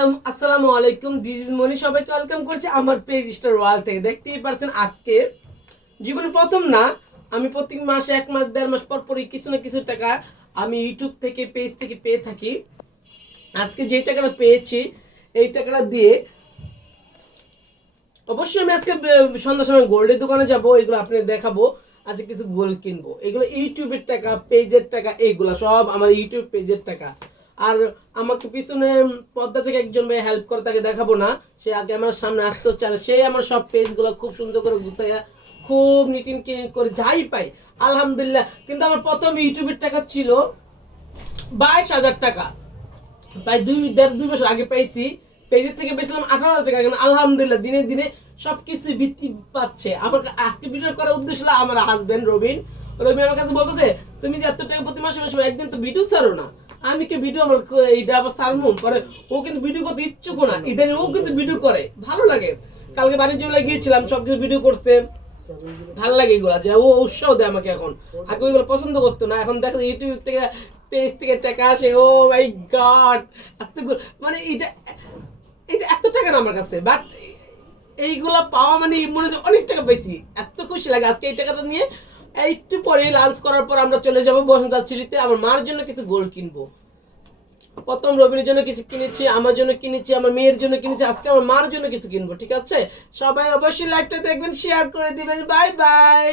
আসসালামু আলাইকুম, this is মনি। সবাইকে ওয়েলকাম করছি আমার পেজ স্টার ওয়ার্ল্ড থেকে। দেখতেই পারছেন আজকে জীবনে প্রথম না, আমি প্রতি মাসে 1 মাস 1.5 মাস পর পরই কিছু না কিছু টাকা আমি ইউটিউব থেকে পেজ থেকে পেয়ে থাকি। আজকে যে টাকাটা পেয়েছি এই টাকাটা দিয়ে অবশ্যই আমি আজকে সন্ধ্যার সময় গোল্ডের দোকানে যাব, এগুলো আপনাদের দেখাবো। আজকে কিছু গোল্ড কিনবো, এগুলো ইউটিউবের টাকা, পেজের টাকা, এইগুলো সব আমার ইউটিউব পেজের টাকা। আর আমাকে পিছনে পর্দা থেকে একজন ভাই হেল্প করে, তাকে দেখাবো না, সে আগে আমার সামনে আসতে হচ্ছে। আর সে আমার সব পেজগুলো খুব সুন্দর করে গুছাইয়া খুব নিটিন ক্লিন করে যাই পাই আলহামদুলিল্লাহ। কিন্তু আমার প্রথম ইউটিউবের টাকা ছিল 22,000 টাকা, প্রায় 2.5-2 বছর আগে পাইছি। পেজের থেকে পেয়েছিলাম 18,000 টাকা। এখন আলহামদুলিল্লাহ দিনে দিনে সবকিছু বৃদ্ধি পাচ্ছে। আমার আজকে ভিডিও করার উদ্দেশ্য হলো আমার হাজবেন্ড রবিন। রবিন আমার কাছে বলতেছে, তুমি যে এত টাকা প্রতি মাসে মাসে একদিন তো ভিডিও ছাড়ো না। আমি কি ভিডিও আমার এইটা আবার ছাড়বো পরে? ও কিন্তু ভিডিও করতে ইচ্ছুক না, ইদানিং ও কিন্তু ভিডিও করে, ভালো লাগে। কালকে বাণিজ্য মেলায় গিয়েছিলাম, সবকিছু ভিডিও করতে ভালো লাগে এগুলা, যে ও উৎসাহ দেয় আমাকে। এখন আগে ওইগুলো পছন্দ করতো না, এখন দেখো ইউটিউব থেকে পেজ থেকে টাকা আসে। ও মাই গড, এত মানে এটা এটা এত টাকা না আমার কাছে, বাট এইগুলা পাওয়া মানে মনে হচ্ছে অনেক টাকা পাইছি, এত খুশি লাগে। আজকে এই টাকাটা নিয়ে একটু পরে লাঞ্চ করার পর আমরা চলে যাব বসন্তার সিটিতে। আমার মার জন্য কিছু গোল্ড কিনবো। প্রথম রবিনের জন্য কিছু কিনেছি, আমার জন্য কিনেছি, আমার মেয়ের জন্য কিনেছি, আজকে আমার মার জন্য কিছু কিনবো। ঠিক আছে, সবাই অবশ্যই লাইভটা দেখবেন, শেয়ার করে দিবেন। Bye bye.